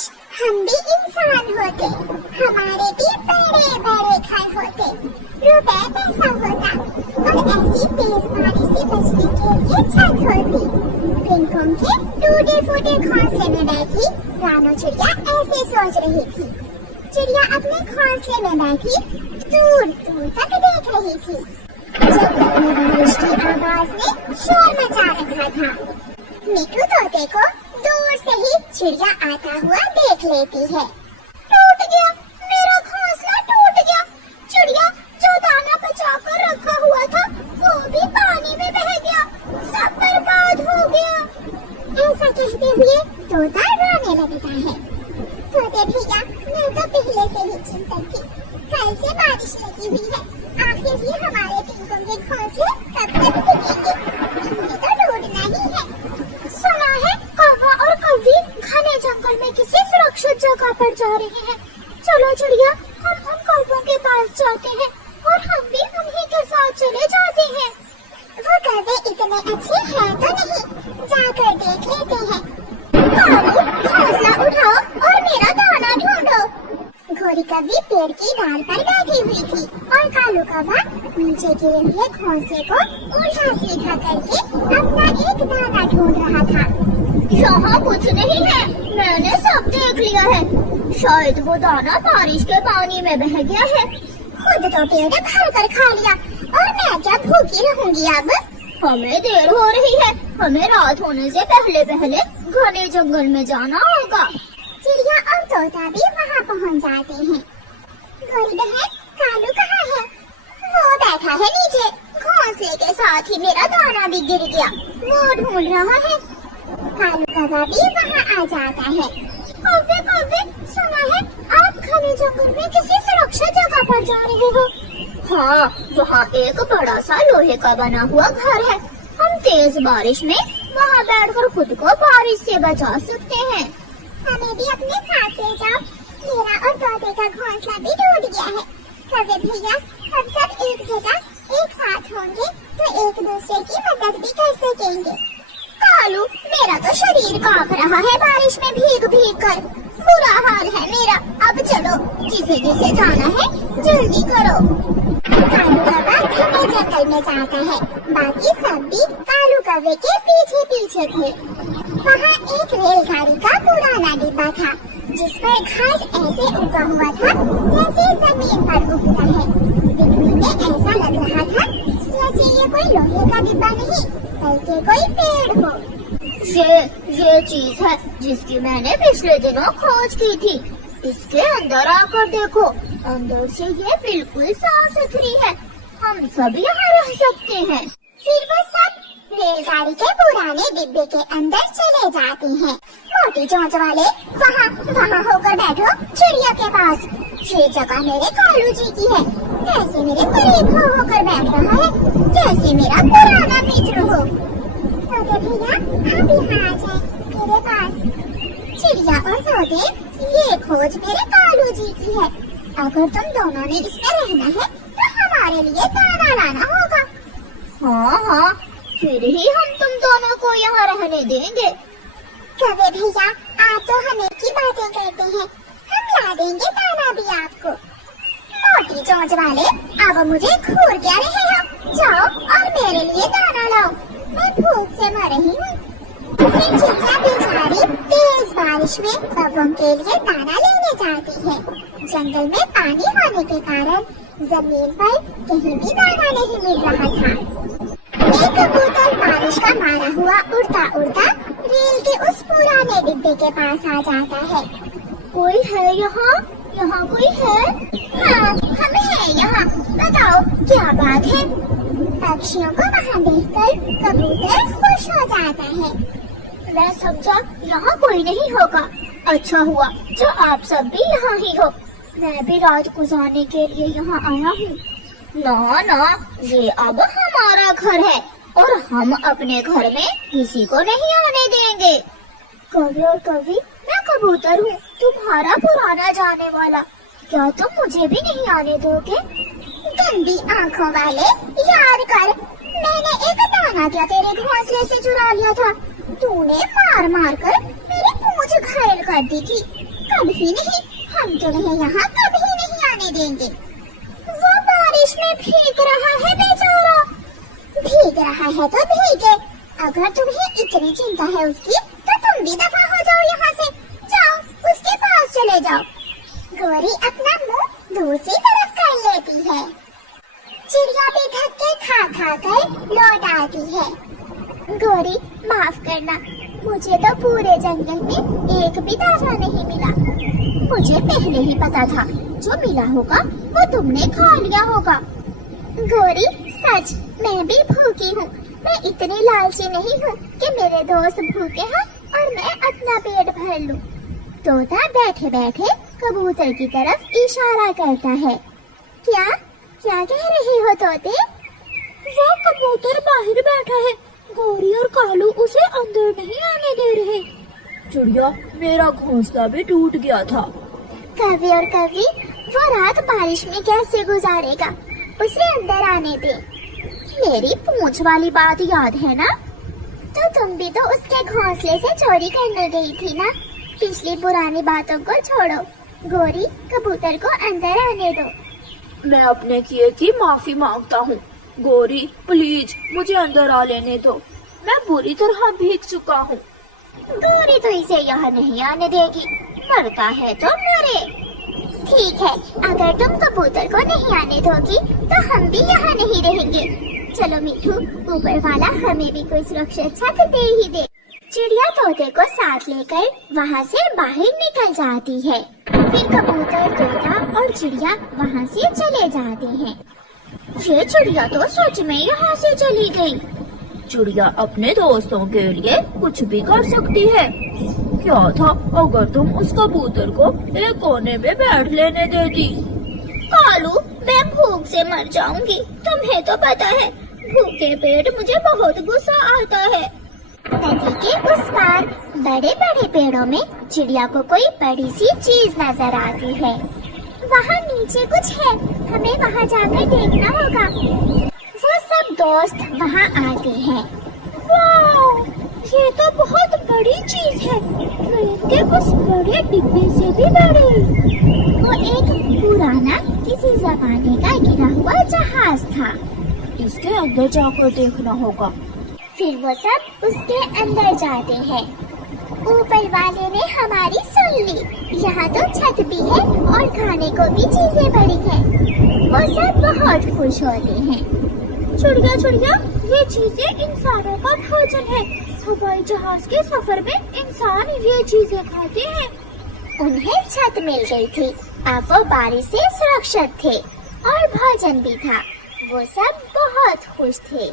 काश हम भी इंसान होते, हमारे भी बड़े बड़े घर होते, रुपए पैसा होता और ऐसी तेज बारिश से बचने के लिए छत होती। पिंकों के टूटे फूटे घोंसले में बैठी रानो चिड़िया ऐसे सोच रही थी। चिड़िया अपने घोंसले में बैठी दूर दूर तक देख रही थी। जंगल में बारिश की आवाज ने शोर मचा रखा था। मिठू तोते को दूर से ही चिड़िया आता हुआ देख लेती है। टूट गया, मेरा घोंसला टूट गया। चिड़िया जो दाना बचा कर रखा हुआ था वो भी पानी में बह गया, सब बर्बाद हो गया। ऐसा कहते हुए तोता रोने लगता है। तोते भैया, मैं तो पहले से ही चिंतित थी। कल से बारिश लगी हुई है, आखिर ही हमारे पिंकों के घोंसले कब तक टिकेंगे? इन्हें तो ढूंढना ही है। सुना है कौवा और कौवी घने जंगल में किसी सुरक्षित जगह पर जा रहे हैं। चलो चिड़िया, हम उन कौवों के पास जाते हैं और हम भी उन्हीं के साथ चले जाते हैं। वो कौवे इतने अच्छे हैं तो नहीं, जाकर देख लेते हैं। कालू, हौसला उठाओ और मेरा दाना ढूंढो। घोड़ी कौवी पेड़ की डाल पर बैठी हुई थी और कालू कौवा नीचे गिरे हुए घोंसले को उल्टा सीधा करके अपना एक दाना ढूंढ रहा था। यहाँ कुछ नहीं है, मैंने सब देख लिया है। शायद वो दाना बारिश के पानी में बह गया है। खुद तो पेड़ भर कर खा लिया और मैं क्या भूखी रहूंगी अब? हमें देर हो रही है, हमें रात होने से पहले पहले घने जंगल में जाना होगा। चिड़िया और तोता भी वहाँ पहुँच जाते हैं। गोरी बहन, कालू कहाँ है? वो बैठा है नीचे, घोंसले के साथ ही मेरा दाना भी गिर गया, वो ढूंढ रहा है। कालू कौवा भी वहाँ आ जाता है। कौवे कौवे, सुना है आप घने जंगल में किसी सुरक्षित जगह पर जा रहे हो? हाँ, वहाँ एक बड़ा सा लोहे का बना हुआ घर है। हम तेज बारिश में वहाँ बैठकर खुद को बारिश से बचा सकते हैं। हमें भी अपने साथ ले जाओ, मेरा और तोते का घोंसला भी टूट गया है। कौवे भैया, हम सब एक जगह एक साथ होंगे तो एक दूसरे की मदद भी कर सकेंगे। कालू, मेरा तो शरीर कांप रहा है बारिश में भीग भीग कर, बुरा हाल है मेरा। अब चलो, जिसे जिसे जाना है जल्दी करो। कालू कौवा घने जंगल में जाता है, बाकी सब भी कालू कौवे के पीछे पीछे थे। वहाँ एक रेलगाड़ी का पुराना डिब्बा था, जिस पर घास ऐसे उगा हुआ था जैसे जमीन पर उगता है। दिखने में ऐसा लग रहा था जैसे ये कोई लोहे का डिब्बा नहीं, बल्कि कोई पेड़ हो। ये चीज है जिसकी मैंने पिछले दिनों खोज की थी। इसके अंदर आकर देखो, अंदर से ये बिल्कुल साफ सुथरी है। हम सब यहाँ रह सकते हैं। फिर वो सब रेलगाड़ी के पुराने डिब्बे के अंदर चले जाते हैं। मोटी चोंच वाले, वहाँ होकर बैठो चिड़िया के पास। ये जगह मेरे कालू जी की है। कैसे मेरे करीब होकर बैठ रहा है, जैसे मेरा पुराना मित्र हो। तोते भैया, आप यहाँ आ जाएं मेरे पास। चिड़िया और तोते, ये खोज मेरे कालू जी की है। अगर तुम दोनों ने इसमें रहना है तो हमारे लिए दाना लाना होगा। हाँ, फिर ही हम तुम दोनों को यहाँ रहने देंगे। कौवे भैया, आप तो हमें की बातें करते हैं, हम ला देंगे दाना भी आपको। मोटी चोंच वाले, अब मुझे घूर क्या रहे हो? जाओ और मेरे लिए दाना लाओ, मैं भूख से मर रही हूँ। फिर चिड़िया बेचारी तेज बारिश में कौवों के लिए दाना लेने जाती है। जंगल में पानी होने के कारण जमीन पर कहीं भी दाना नहीं मिल रहा था। एक कबूतर बारिश का मारा हुआ उड़ता उड़ता रेल के उस पुराने डिब्बे के पास आ जाता है। कोई है यहाँ? यहाँ कोई है? हाँ, हम हैं यहाँ। बताओ क्या बात है? पक्षियों को वहाँ देखकर कबूतर खुश हो जाता है। मैं समझा यहाँ कोई नहीं होगा। अच्छा हुआ जो आप सब भी यहाँ ही हो। मैं भी रात गुजारने के लिए यहाँ आया हूँ। ना, ये अब हमारा घर है और हम अपने घर में किसी को नहीं आने देंगे। कौवे और कौवी, मैं कबूतर हूँ, तुम्हारा पुराना जाने वाला। क्या तुम मुझे भी नहीं आने दोगे? गंदी आँखों वाले, याद कर, मैंने एक दाना क्या तेरे घोंसले से चुरा लिया था। तूने मार मार कर मेरी पूंछ घायल कर दी थी। कभी नहीं, हम तुम्हें यहाँ कभी नहीं आने देंगे। वो बारिश में भीग रहा है बेचारा। भीग रहा है तो भीगे, अगर तुम्हें इतनी चिंता है उसकी तो तुम भी दफा हो जाओ यहाँ से। जाओ उसके पास चले जाओ। गौरी अपना मुंह दूसरी तरफ कर लेती है। चिड़िया भी धक्के खा खा कर लौट आती है। गौरी माफ करना, मुझे तो पूरे जंगल में एक भी ताजा नहीं मिला। मुझे पहले ही पता था जो मिला होगा वो तुमने खा लिया होगा। गौरी सच, मैं भी भूखी हूँ। मैं इतनी लालची नहीं हूँ कि मेरे दोस्त भूखे हैं और मैं अपना पेट भर लूँ। तोता बैठे बैठे कबूतर की तरफ इशारा करता है। क्या क्या कह रहे हो तोते? वो कबूतर बाहर बैठा है, गौरी और कालू उसे अंदर नहीं आने दे रहे। चिड़िया, मेरा घोंसला भी टूट गया था। कवि और कवि वो रात बारिश में कैसे गुजारेगा? उसे अंदर आने दे। मेरी पूंछ वाली बात याद है ना? तो तुम भी तो उसके घोंसले से चोरी करने गई थी ना? पिछली पुरानी बातों को छोड़ो। गौरी, कबूतर को अंदर आने दो। मैं अपने किए की माफी मांगता हूँ। गौरी प्लीज मुझे अंदर आ लेने दो, मैं बुरी तरह भीग चुका हूँ। गौरी तो इसे यहाँ नहीं आने देगी, मरता है तो मरे। ठीक है, अगर तुम कबूतर को नहीं आने दोगी तो हम भी यहाँ नहीं रहेंगे। चलो मिठू, ऊपर वाला हमें भी कोई सुरक्षित छत दे ही दे। चिड़िया तोते को साथ लेकर वहाँ से बाहर निकल जाती है। फिर कबूतर, तोता और चिड़िया वहाँ से चले जाते हैं। ये चिड़िया तो सच में यहाँ से चली गई। चिड़िया अपने दोस्तों के लिए कुछ भी कर सकती है। क्या था अगर तुम उस कबूतर को एक कोने में बैठ लेने देती? कालू, मैं भूख से मर जाऊंगी। तुम्हें तो पता है भूखे पेट मुझे बहुत गुस्सा आता है। नदी के उस पार बड़े बड़े पेड़ों में चिड़िया को कोई बड़ी सी चीज नजर आती है। वहाँ नीचे कुछ है, हमें वहाँ जाकर देखना होगा। वो सब दोस्त वहाँ आते हैं। वाह, ये तो बहुत बड़ी चीज है, ट्रेन के उस बड़े डिब्बे से भी बड़ी। वो एक पुराना किसी जमाने का गिरा हुआ जहाज था। इसके अंदर जाकर देखना होगा। फिर वो सब उसके अंदर जाते हैं। ऊपर वाले ने हमारी सुन ली। यहाँ तो छत भी है और खाने को भी चीजें पड़ी हैं। वो सब बहुत खुश होते हैं। चिड़िया चिड़िया, ये चीजें इंसानों का भोजन है। हवाई जहाज के सफर में इंसान ये चीजें खाते हैं। उन्हें छत मिल गई थी, अब वो बारिश से सुरक्षित थे और भोजन भी था। वो सब बहुत खुश थे।